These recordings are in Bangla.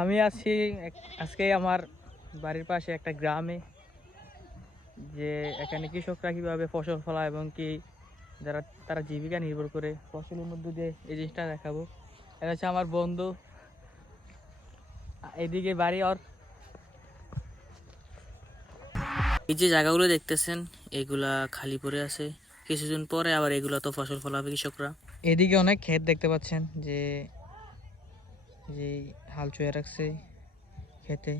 আমি আছি আজকে আমার বাড়ির পাশে একটা গ্রামে, যে এখানে কৃষকরা কীভাবে ফসল ফলায় এবং কি তারা জীবিকা নির্ভর করে ফসলের মধ্যে দিয়ে এই জিনিসটা দেখাবো। এটা হচ্ছে আমার বন্ধু, এদিকে বাড়ি। আর এই যে জায়গাগুলো দেখতেছেন এগুলা খালি পড়ে আছে, কিছুদিন পরে আবার এগুলা তো ফসল ফলাবে কৃষকরা। এদিকে অনেক ক্ষেত দেখতে পাচ্ছেন, যে যে হাল চুয়ে রাখছে খেতে,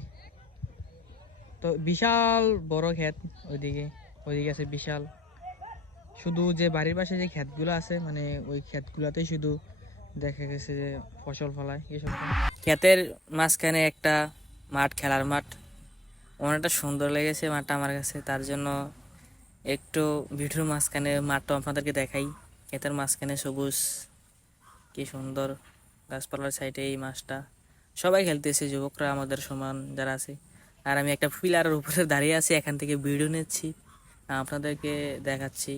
তো বিশাল বড় ক্ষেত। ওইদিকে ওইদিকে আছে বিশাল, শুধু যে বাড়ির পাশে যে ক্ষেতগুলো আছে মানে ওই ক্ষেতগুলোতেই শুধু দেখা গেছে যে ফসল ফলায় এসব। ক্ষেতের মাঝখানে একটা মাঠ, খেলার মাঠ, অনেকটা সুন্দর লেগেছে মাঠটা আমার কাছে, তার জন্য একটু ভিডিওর মাঝখানে মাঠটা আপনাদেরকে দেখাই। ক্ষেতের মাঝখানে সবুজ, কি সুন্দর গাছপালার সাইডে এই মাছটা সবাই খেলতেছে, যুবকরা আমাদের সমান যারা আছে। আর আমি একটা পিলারের উপরে দাঁড়িয়ে আছি, এখান থেকে ভিডিও নিচ্ছি, আপনাদেরকে দেখাচ্ছি।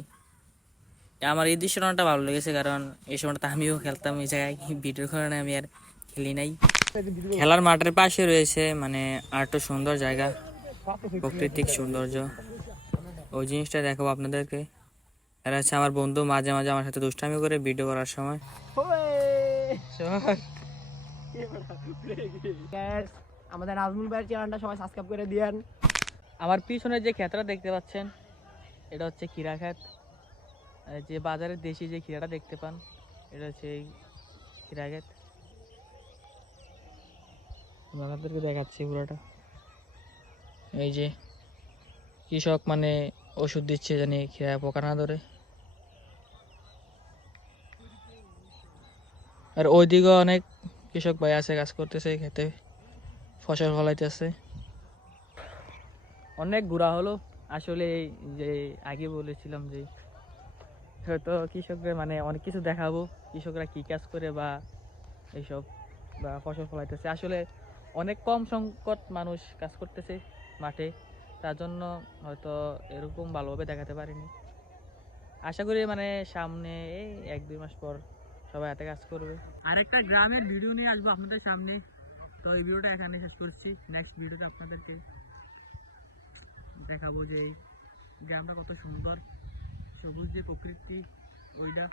আমার এই দৃশ্যটা ভালো লেগেছে, কারণ এই সময়টা আমিও খেলতাম এই জায়গায়, ভিডিওর কারণে আমি আর খেলি নাই। খেলার মাঠের পাশে রয়েছে মানে আরেকটু সুন্দর জায়গা, প্রাকৃতিক সৌন্দর্য, ওই জিনিসটা দেখাবো আপনাদেরকে। এরা হচ্ছে আমার বন্ধু, মাঝে মাঝে আমার সাথে দুষ্টামি করে ভিডিও করার সময়। আমাদের নাজমুল ভাইয়ের চ্যানেলটা সবাই সাবস্ক্রাইব করে দিয়েন। আমার পিছনে যে ক্ষেতটা দেখতে পাচ্ছেন এটা হচ্ছে ক্ষীরা ক্ষেত, যে বাজারের দেশি যে ক্ষীরাটা দেখতে পান এটা হচ্ছে এই ক্ষীরা ক্ষেত। আপনাদেরকে দেখাচ্ছি পুরোটা। এই যে কৃষক মানে ওষুধ দিচ্ছে জানি ক্ষীরা পোকা না ধরে। আর ওইদিকে অনেক কৃষক ভাই আছে, কাজ করতেছে খেতে, ফসল ফলাইতেছে। অনেক ঘোরা হলো আসলে, যে আগে বলেছিলাম যে হয়তো কৃষকদের মানে অনেক কিছু দেখাবো, কৃষকরা কি কাজ করে বা এইসব বা ফসল ফলাইতেছে। আসলে অনেক কম সংখ্যক মানুষ কাজ করতেছে মাঠে, তার জন্য হয়তো এরকম ভালোভাবে দেখাতে পারিনি। আশা করি মানে সামনে এই 1-2 মাস পর সবাই হাতে কাজ করবে। আরেকটা গ্রামের ভিডিও নিয়ে আসবো আপনাদের সামনে। তো এই ভিডিওটা এখানে শেষ করছি, নেক্সট ভিডিওতে আপনাদেরকে দেখাবো যে এই গ্রামটা কত সুন্দর, সবুজ যে প্রকৃতি ওইটা।